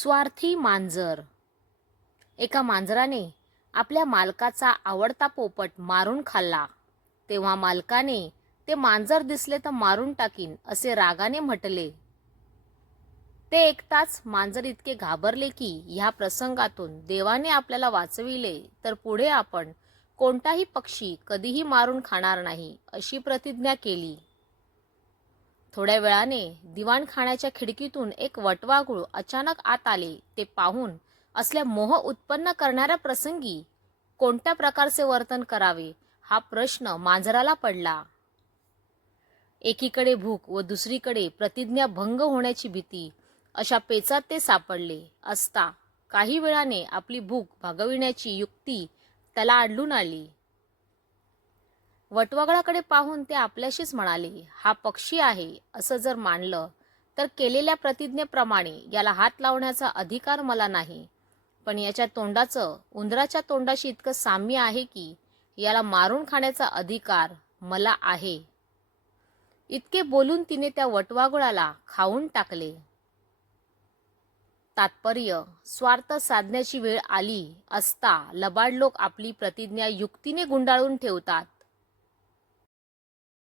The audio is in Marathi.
स्वार्थी मांजर. एका मांजराने आपल्या मालकाचा आवडता पोपट मारून खाल्ला. तेव्हा मालकाने ते मांजर दिसले तर मारून टाकीन असे रागाने म्हटले. ते ऐकताच मांजर इतके घाबरले की ह्या प्रसंगातून देवाने आपल्याला वाचविले तर पुढे आपण कोणताही पक्षी कधीही मारून खाणार नाही अशी प्रतिज्ञा केली. थोड्या वेळाने दिवाणखाण्याच्या खिडकीतून एक वटवाघूळ अचानक आत आले. ते पाहून असल्या मोह उत्पन्न करणाऱ्या प्रसंगी कोणत्या प्रकारचे वर्तन करावे हा प्रश्न मांजराला पडला. एकीकडे भूक व दुसरीकडे प्रतिज्ञा भंग होण्याची भीती अशा पेचात ते सापडले असता काही वेळाने आपली भूक भागविण्याची युक्ती त्याला आढळून आली. वटवाघळाकडे पाहून ते आपल्याशीच म्हणाले, हा पक्षी आहे असं जर मानलं तर केलेल्या प्रतिज्ञेप्रमाणे याला हात लावण्याचा अधिकार मला नाही, पण याच्या तोंडाचं उंदराच्या तोंडाशी इतकं साम्य आहे की याला मारून खाण्याचा अधिकार मला आहे. इतके बोलून तिने त्या वटवाघळाला खाऊन टाकले. तात्पर्य: स्वार्थ साधण्याची वेळ आली असता लबाड लोक आपली प्रतिज्ञा युक्तीने गुंडाळून ठेवतात.